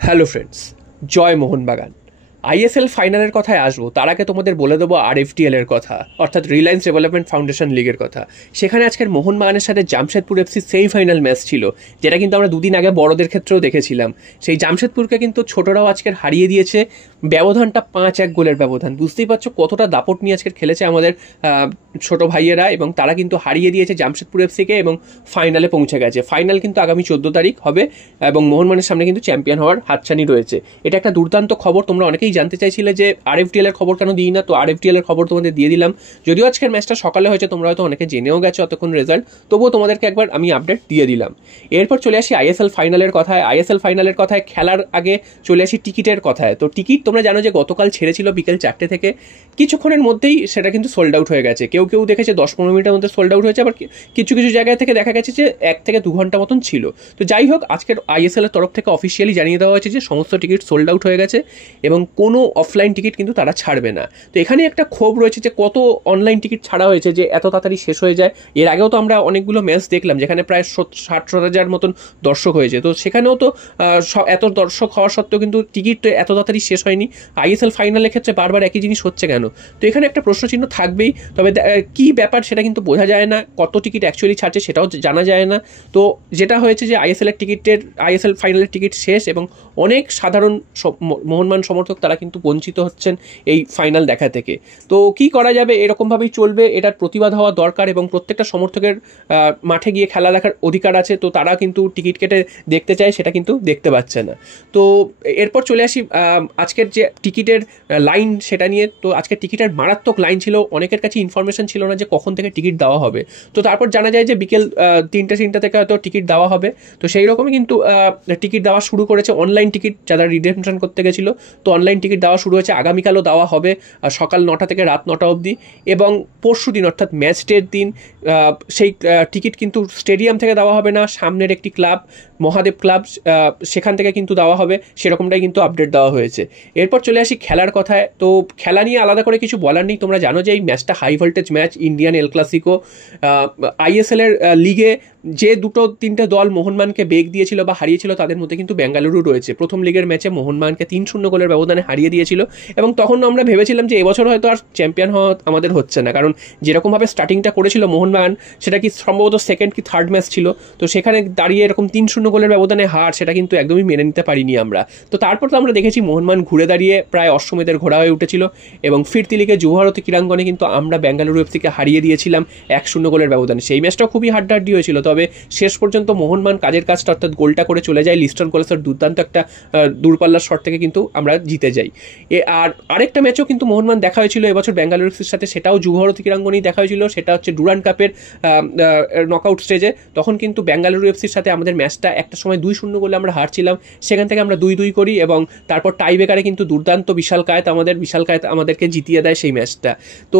Hello friends, জয় Mohun Bagan. ISL ফাইনালের কথায় আসবো, তার আগে তোমাদের বলে দেবো আরএফটিএল এর কথা, অর্থাৎ রিলায়েন্স ডেভেলপমেন্ট ফাউন্ডেশন লিগের কথা। সেখানে আজকের মোহনবাগানের সাথে জামশেদপুর এফসি সেমিফাইনাল ম্যাচ ছিল, যেটা কিন্তু আমরা দুদিন আগে বড়দের ক্ষেত্রেও দেখেছিলাম। সেই জামশেদপুরকে কিন্তু ছোটরাও আজকের হারিয়ে দিয়েছে, ব্যবধানটা 5-1 গোলের ব্যবধান। বুঝতেই পারছো কতটা দাপট নিয়ে আজকের খেলেছে আমাদের ছোট ভাইয়েরা, এবং তারা কিন্তু হারিয়ে দিয়েছে জামশেদপুর এফসিকে এবং ফাইনালে পৌঁছে গেছে। ফাইনাল কিন্তু আগামী 14 তারিখ হবে এবং মোহনবাগানের সামনে কিন্তু চ্যাম্পিয়ন হওয়ার হাতছানি রয়েছে। এটা একটা দুর্দান্ত খবর। তোমরা অনেকেই জানতে চাইছিলে যে আরএফটিএল এর খবর কেন দিই না, তো আরএফটিএল এর খবর তোমাদের দিয়ে দিলাম। যদিও আজকের ম্যাচটা সকালে হয়েছে, তোমরা হয়তো অনেকে জেনেও গেছো অতক্ষণ রেজাল্ট, তবুও তোমাদেরকে একবার আমি আপডেট দিয়ে দিলাম। এরপর চলে আসি আইএসএল ফাইনালের কথায়। আইএসএল ফাইনালের কথায় খেলার আগে চলে আসি টিকিটের কথায়। তো টিকিট তোমরা জানো যে গতকাল ছেড়েছিল বিকেল 4টে থেকে, কিছুক্ষণের মধ্যেই সেটা কিন্তু সোল্ড আউট হয়ে গেছে। কেউ কেউ দেখেছে 10-15 মিনিটের মধ্যে সোল্ড আউট হয়েছে, আবার কিছু কিছু জায়গা থেকে দেখা গেছে যে 1 থেকে 2 ঘন্টা মতন ছিল। তো যাই হোক, আজকের আইএসএল এর তরফ থেকে অফিসিয়ালি জানিয়ে দেওয়া হয়েছে যে সমস্ত টিকিট সোল্ড আউট হয়ে গেছে এবং কোনো অফলাইন টিকিট কিন্তু তারা ছাড়বে না। তো এখানে একটা ক্ষোভ রয়েছে যে কত অনলাইন টিকিট ছাড়া হয়েছে যে এত তাড়াতাড়ি শেষ হয়ে যায়। এর আগেও তো আমরা অনেকগুলো ম্যাচ দেখলাম যেখানে প্রায় 60,000 মতন দর্শক হয়েছে, তো সেখানেও তো এত দর্শক হওয়া সত্ত্বেও কিন্তু টিকিট এত তাড়াতাড়ি শেষ হয়নি। আইএসএল ফাইনালের ক্ষেত্রে বারবার একই জিনিস হচ্ছে কেন? তো এখানে একটা প্রশ্নচিহ্ন থাকবেই। তবে কি ব্যাপার সেটা কিন্তু বোঝা যায় না, কত টিকিট অ্যাকচুয়ালি ছাড়ছে সেটাও জানা যায় না। তো যেটা হয়েছে যে আইএসএল ফাইনালের টিকিট শেষ এবং অনেক সাধারণ মোহনবাগান সমর্থক তারা কিন্তু বঞ্চিত হচ্ছেন এই ফাইনাল দেখা থেকে। তো কি করা যাবে, এরকমভাবেই চলবে, এটার প্রতিবাদ হওয়া দরকার এবং প্রত্যেকটা সমর্থকের মাঠে গিয়ে খেলা দেখার অধিকার আছে। তো তারা কিন্তু টিকিট কেটে দেখতে চায়, সেটা কিন্তু দেখতে পাচ্ছে না। তো এরপর চলে আসি আজকের যে টিকিটের লাইন সেটা নিয়ে। তো আজকের টিকিটের মারাত্মক লাইন ছিল, অনেকের কাছে ইনফরমেশন ছিল না যে কখন থেকে টিকিট দেওয়া হবে। তো তারপর জানা যায় যে বিকেল 3টে থেকে হয়তো টিকিট দেওয়া হবে। তো সেই রকমই কিন্তু টিকিট দেওয়া শুরু করেছে। অনলাইন টিকিট যারা রিডেমশন করতে গেছিলো, তো অনলাইন টিকিট দেওয়া শুরু হয়েছে। আগামীকালও দেওয়া হবে সকাল 9টা থেকে রাত 9টা অবধি, এবং পরশু দিন অর্থাৎ ম্যাচ ডের দিন সেই টিকিট কিন্তু স্টেডিয়াম থেকে দেওয়া হবে না, সামনের একটি ক্লাব মহাদেব ক্লাব সেখান থেকে কিন্তু দেওয়া হবে, সেরকমটাই কিন্তু আপডেট দেওয়া হয়েছে। এরপর চলে আসি খেলার কথায়। তো খেলা নিয়ে আলাদা করে কিছু বলার নেই, তোমরা জানো যে এই ম্যাচটা high voltage match, Indian El Clasico. ISL এর লিগে যে 2-3টে দল মোহনবাগানকে বেগ দিয়েছিল বা হারিয়েছিল, তাদের মধ্যে কিন্তু বেঙ্গালুরু রয়েছে। প্রথম লিগের ম্যাচে মোহনবাগানকে 3-0 গোলের ব্যবধানে হারিয়ে দিয়েছিল এবং তখন আমরা ভেবেছিলাম যে এবছর হয়তো আর চ্যাম্পিয়ন হওয়া আমাদের হচ্ছে না, কারণ যেরকমভাবে স্টার্টিংটা করেছিল মোহনবাগান, সেটা কি সম্ভবত সেকেন্ড কি থার্ড ম্যাচ ছিল। তো সেখানে দাঁড়িয়ে এরকম 3-0 গোলের ব্যবধানে হার, সেটা কিন্তু একদমই মেনে নিতে পারিনি আমরা। তো তারপর তো আমরা দেখেছি মোহনবাগান ঘুরে দাঁড়িয়ে প্রায় অশ্বমেধের ঘোড়া হয়ে উঠেছিল এবং ফিরতি লিগে যুবভারতী ক্রীড়াঙ্গনে কিন্তু আমরা বেঙ্গালুরু এফসিকে হারিয়ে দিয়েছিলাম 1-0 গোলের ব্যবধানে। সেই ম্যাচটাও খুবই হাড্ডাহাড্ডি হয়েছিল, তবে শেষ পর্যন্ত মোহনবাগান কাজের কাজটা অর্থাৎ গোলটা করে চলে যায়। লিস্টন কোলেসের দুর্দান্ত একটা দূরপাল্লার শট থেকে কিন্তু আমরা জিতে যাই। আর আরেকটা ম্যাচও কিন্তু মোহনবাগান দেখা হয়েছিল এবছর বেঙ্গালুরু এফসির সাথে, সেটাও যুবভারতী ক্রীড়াঙ্গনেই দেখা হয়েছিল। সেটা হচ্ছে ডুরান্ড কাপের নকআউট স্টেজে। তখন কিন্তু বেঙ্গালুরু এফসির সাথে আমাদের ম্যাচটা একটা সময় 2-0 গোলে আমরা হারছিলাম, সেখান থেকে আমরা 2-2 করি এবং তারপর টাই ব্রেকারে কিন্তু দুর্দান্ত বিশাল কায়েত আমাদেরকে জিতিয়ে দেয় সেই ম্যাচটা। তো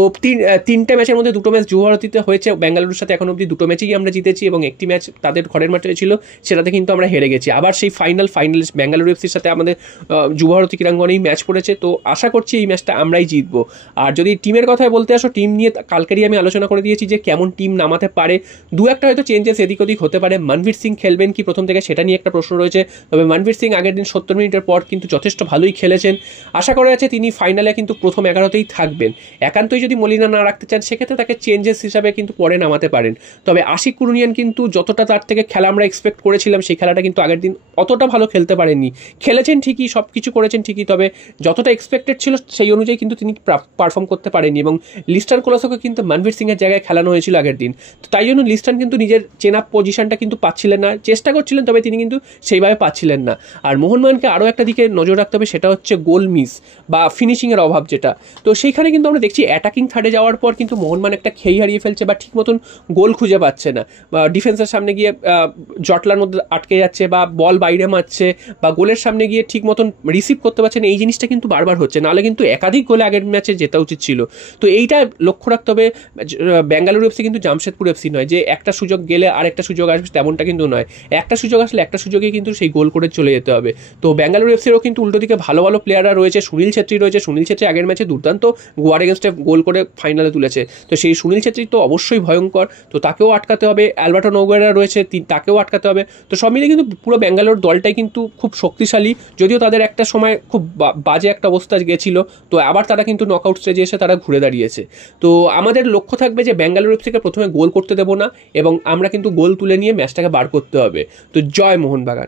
3টে ম্যাচের মধ্যে 2টো ম্যাচ যুবভারতীতে হয়েছে, বেঙ্গালুরুর সাথে এখন অবধি 2টো ম্যাচেই আমরা জিতেছি এবং একটি ম্যাচ তাদের ঘরের মাঠে ছিল, সেটাতে কিন্তু আমরা হেরে গেছি। আবার সেই ফাইনাল বেঙ্গালুরু এফসির সাথে আমাদের যুবভারতী ক্রীড়াঙ্গনেই ম্যাচ পড়েছে। তো আশা করছি এই ম্যাচটা আমরাই জিতবো। আর যদি টিমের কথায় বলতে আসো, টিম নিয়ে কালকেরই আমি আলোচনা করে দিয়েছি যে কেমন টিম নামাতে পারে। 2-1টা হয়তো চেঞ্জেস এদিক ওদিক হতে পারে। মনভীর সিং খেলবেন কি প্রথম থেকে, সেটা নিয়ে একটা প্রশ্ন রয়েছে। তবে মনভীর সিং আগের দিন 70 মিনিটের পর কিন্তু যথেষ্ট ভালোই খেলেছেন। আশা করা যাচ্ছে তিনি ফাইনালে কিন্তু প্রথম 11তেই থাকবেন। একান্তই যদি মলিনা না রাখতে চান, সেক্ষেত্রে তাকে চেঞ্জেস হিসাবে কিন্তু পরে নামাতে পারেন। তবে আশিক কুরুনিয়ান কিন্তু যতটা তার থেকে খেলা আমরা এক্সপেক্ট করেছিলাম, সেই খেলাটা কিন্তু আগের দিন অতটা ভালো খেলতে পারেননি। খেলেছেন ঠিকই, সব কিছু করেছেন ঠিকই, তবে যতটা এক্সপেক্টেড ছিল সেই অনুযায়ী কিন্তু তিনি পারফর্ম করতে পারেননি এবং লিস্টন কোলাসকে কিন্তু মনভীর সিংয়ের জায়গায় খেলানো হয়েছিল আগের দিন। তো তাই জন্য লিস্টন কিন্তু নিজের চেনা পজিশনটা কিন্তু পাচ্ছিলেন না, চেষ্টা করছিলেন তবে তিনি কিন্তু সেইভাবে পাচ্ছিলেন না। আর মোহনবাগানকে আরও একটা দিকে নজর রাখতে হবে, সেটা হচ্ছে গোল মিস বা ফিনিশিংয়ের অভাব যেটা। তো সেইখানে কিন্তু আমরা দেখছি অ্যাটাকিং থার্ডে যাওয়ার পর কিন্তু মোহনবাগান একটা খেই হারিয়ে ফেলছে বা ঠিক মতন গোল খুঁজে পাচ্ছে না, বা ডিফেন্সের সামনে গিয়ে জটলার মধ্যে আটকে যাচ্ছে বা বল বাইরে মারছে বা গোলের সামনে গিয়ে ঠিক মতন রিসিভ করতে পারছে না। এই জিনিসটা কিন্তু বারবার হচ্ছে, নাহলে কিন্তু একাধিক গোলে আগের ম্যাচে জেতা উচিত ছিল। তো এইটা লক্ষ্য রাখতে হবে। বেঙ্গালুরু এফসি কিন্তু জামশেদপুর এফসি নয় যে একটা সুযোগ গেলে আর একটা সুযোগ আসবে, তেমনটা কিন্তু নয়। একটা সুযোগ আসলে একটা সুযোগেই কিন্তু সেই গোল করে চলে যেতে হবে। তো বেঙ্গালুরু এফসিরও কিন্তু উল্টো দিকে ভালো ভালো প্লেয়াররা রয়েছে। সুনীল ছেত্রী রয়েছে, সুনীল ছেত্রী আগের ম্যাচে দুর্দান্ত গোয়ার এগেনস্টে গোল করে ফাইনালে তুলেছে। তো সেই সুনীল ছেত্রী তো অবশ্যই ভয়ঙ্কর, তো তাকেও আটকাতে হবে। অ্যালবার্টো ব্রাটন ওগেরা রয়েছে, তাকেও আটকাতে হবে। তো সব মিলে কিন্তু পুরো ব্যাঙ্গালোর দলটাই কিন্তু খুব শক্তিশালী, যদিও তাদের একটা সময় খুব বাজে একটা অবস্থা গেছিল, তো আবার তারা কিন্তু নকআউট স্টেজে এসে তারা ঘুরে দাঁড়িয়েছে। তো আমাদের লক্ষ্য থাকবে যে ব্যাঙ্গালোর এফসিকে প্রথমে গোল করতে দেবো না, এবং আমরা কিন্তু গোল তুলে নিয়ে ম্যাচটাকে বার করতে হবে। তো জয় মোহনবাগান।